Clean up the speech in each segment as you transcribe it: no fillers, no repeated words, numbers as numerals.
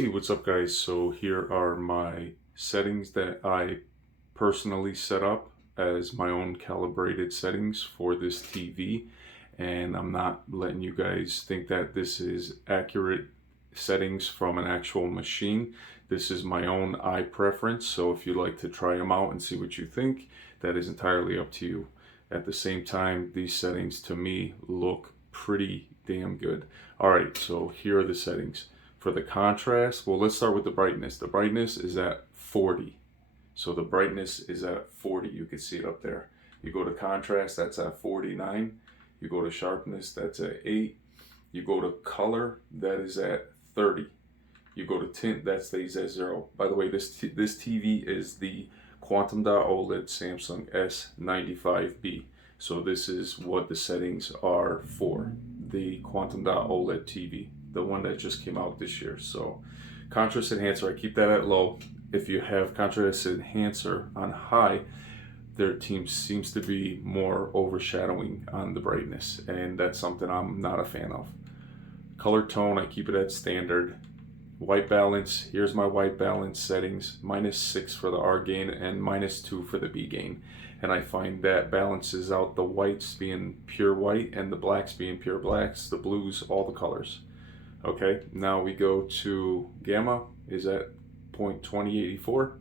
Hey, what's up guys? So here are my settings that I personally set up as my own calibrated settings for this TV, and I'm not letting you guys think that this is accurate settings from an actual machine. This is my own eye preference, so if you'd like to try them out and see what you think, that is entirely up to you. At the same time, these settings to me look pretty damn good. Alright, so here are the settings. For the contrast, well, let's start with the brightness. The brightness is at 40. So the brightness is at 40. You can see it up there. You go to contrast, that's at 49. You go to sharpness, that's at 8. You go to color, that is at 30. You go to tint, that stays at 0. By the way, this TV is the Quantum Dot OLED Samsung S95B. So this is what the settings are for the Quantum Dot OLED TV, the one that just came out this year. So contrast enhancer, I keep that at low. If you have contrast enhancer on high, their team seems to be more overshadowing on the brightness, and that's something I'm not a fan of. Color tone, I keep it at standard. White balance, here's my white balance settings, -6 for the R gain and -2 for the B gain. And I find that balances out the whites being pure white and the blacks being pure blacks, the blues, all the colors. Okay, now we go to gamma is at 0.2084,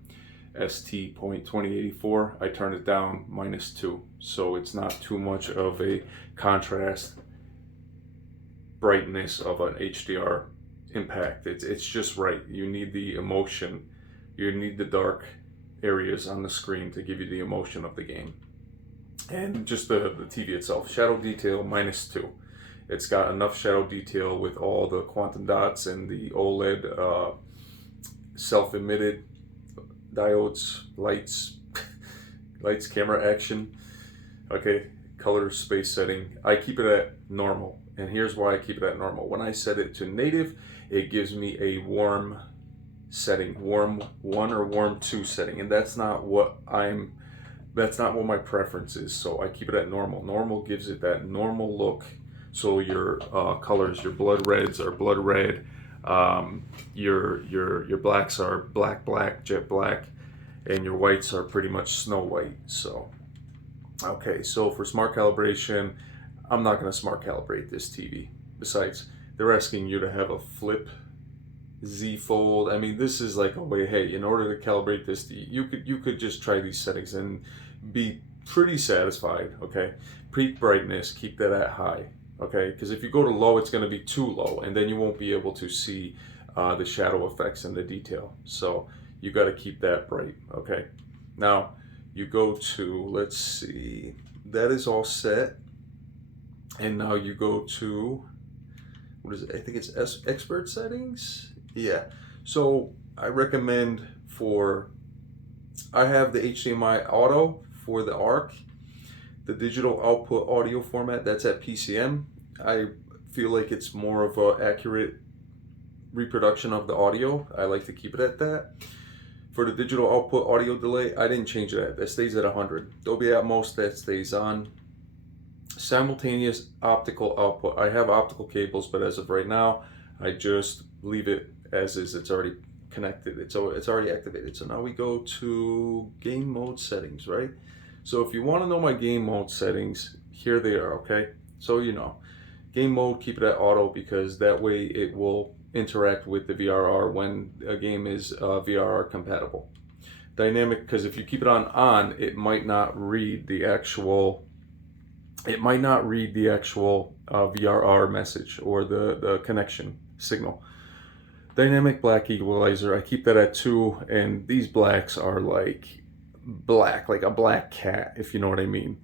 ST 0.2084. I turn it down -2, so it's not too much of a contrast brightness of an HDR impact. It's just right. You need the emotion. You need the dark areas on the screen to give you the emotion of the game. And just the TV itself. Shadow detail -2. It's got enough shadow detail with all the quantum dots and the OLED self-emitted diodes, lights, camera action. Okay, color space setting. I keep it at normal. And here's why I keep it at normal. When I set it to native, it gives me a warm setting, warm 1 or warm 2 setting, and that's not what my preference is. So I keep it at normal. Normal gives it that normal look. So your colors, your blood reds are blood red, your blacks are black, jet black, and your whites are pretty much snow white. So okay, so for smart calibration, I'm not going to smart calibrate this TV. Besides, they're asking you to have a flip Z fold. I mean, this is like a way, hey, in order to calibrate this, you could just try these settings and be pretty satisfied. Okay, peak brightness, keep that at high. Okay, because if you go to low, it's going to be too low, and then you won't be able to see the shadow effects and the detail. So you got to keep that bright. Okay, now you go to, let's see, that is all set, and now you go to, what is it? I think it's expert settings. Yeah, so I recommend I have the HDMI auto for the ARC, the digital output audio format, that's at PCM. I feel like it's more of an accurate reproduction of the audio. I like to keep it at that. For the digital output audio delay, I didn't change that. That stays at 100. Dolby Atmos, that stays on. Simultaneous optical output. I have optical cables, but as of right now, I just leave it as is. It's already connected. It's already activated. So now we go to game mode settings, right? So if you want to know my game mode settings, here they are, okay? So you know, game mode, keep it at auto because that way it will interact with the VRR when a game is VRR compatible. Dynamic, because if you keep it on, it might not read the actual VRR message or the connection signal. Dynamic black equalizer, I keep that at 2, and these blacks are like black, like a black cat, if you know what I mean,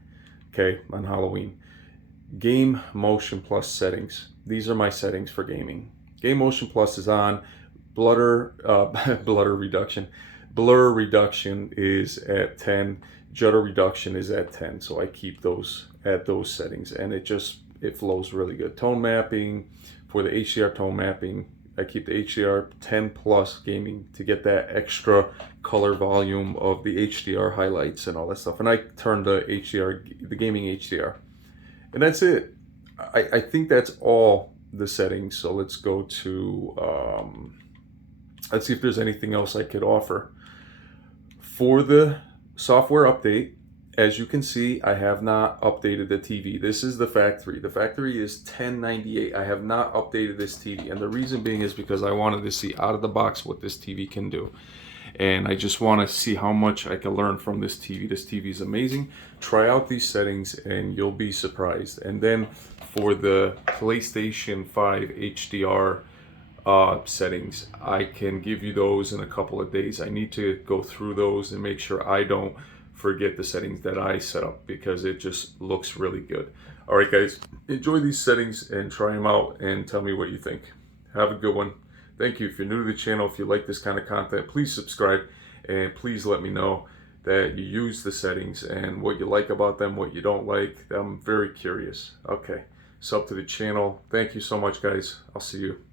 okay, on Halloween. Game motion plus settings. These are my settings for gaming. Game motion plus is on. Blur reduction is at 10. Judder reduction is at 10. So I keep those at those settings, and it flows really good. Tone mapping, for the HDR tone mapping, I keep the HDR 10 plus gaming to get that extra color volume of the HDR highlights and all that stuff. And I turn the gaming HDR. And that's it. I think that's all the settings. So let's go to Let's see if there's anything else I could offer. For the software update, as you can see, I have not updated the TV. This is the factory. The factory is 1098. I have not updated this TV. And the reason being is because I wanted to see out of the box what this TV can do. And I just want to see how much I can learn from this TV. This TV is amazing. Try out these settings and you'll be surprised. And then for the PlayStation 5 HDR settings, I can give you those in a couple of days. I need to go through those and make sure I don't forget the settings that I set up, because it just looks really good. All right, guys, enjoy these settings and try them out and tell me what you think. Have a good one. Thank you. If you're new to the channel, if you like this kind of content, please subscribe, and please let me know that you use the settings and what you like about them, what you don't like. I'm very curious. Okay, sub to the channel. Thank you so much, guys. I'll see you.